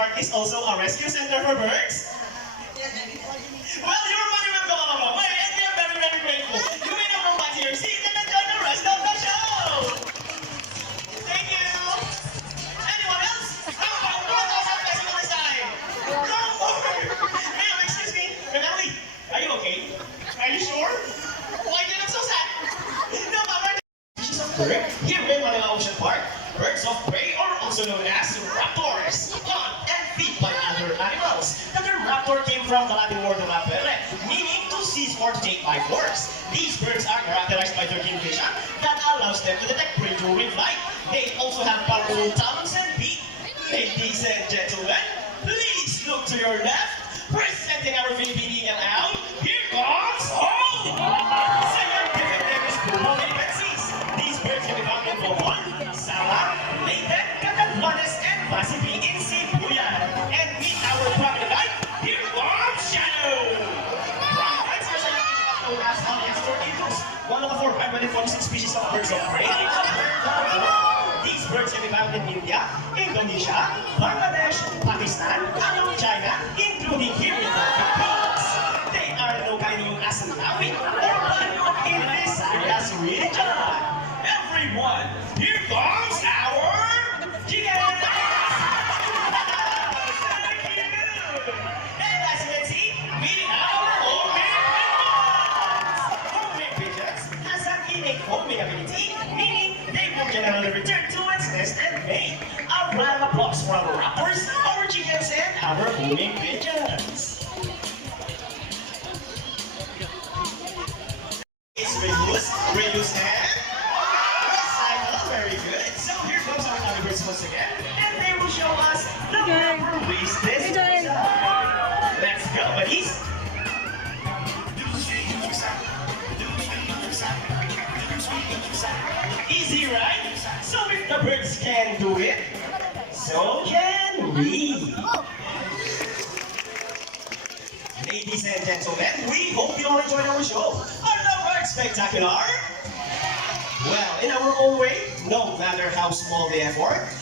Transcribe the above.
Park is also a rescue center for birds? Well, you're very welcome, Mama Mama, and we are very, very grateful. You may now go back to your seat and enjoy the rest of the show. Thank you. Anyone else? How about 1,000 pesos this time? No more. Hey, excuse me. Emily, are you okay? Are you sure? Why do you look so sad? No, Mama. She's a bird here in Manila Ocean Park. Birds of prey are also known as raptors. Hunt and feed by other animals. The term raptor came from the Latin word rapere, meaning to seize or to take by force. These birds are characterized by their keen vision that allows them to detect prey during flight. They also have powerful talons and beak. Ladies and gentlemen, please look to your left. Presenting our Philippine Eagle out, here comes home! Scientific name is Bumonipensis. These birds can be found in Bohol, Salar, Leyte, Catanduanes, and possibly in Sibuyan. And meet our family life, here comes Shadow! Brown eyes are scientifically known as Alligator, one of the 446 species of birds of prey. These birds can be found in India, Indonesia, Bangladesh, Pakistan, and China, including here in the Philippines. They are locally known as Lawi or Banyo in Visayas region. Everyone, here comes our chickens! Thank you! And as you can see, meeting our homemade pigeons! Homemade pigeons has an innate homing ability, meaning they will generally return to its nest and mate. A round of applause for our raptors, our chickens, and our homing pigeons. It's reuse, and recycle. Very good. So here comes our other birds once again, and they will show us the proper ways this goes on. Let's go, buddies. Easy, right? So if the birds can do it, so can we. Ladies and gentlemen, we hope you all enjoyed our show. Are the birds spectacular? Well, in our own way, no matter how small the effort,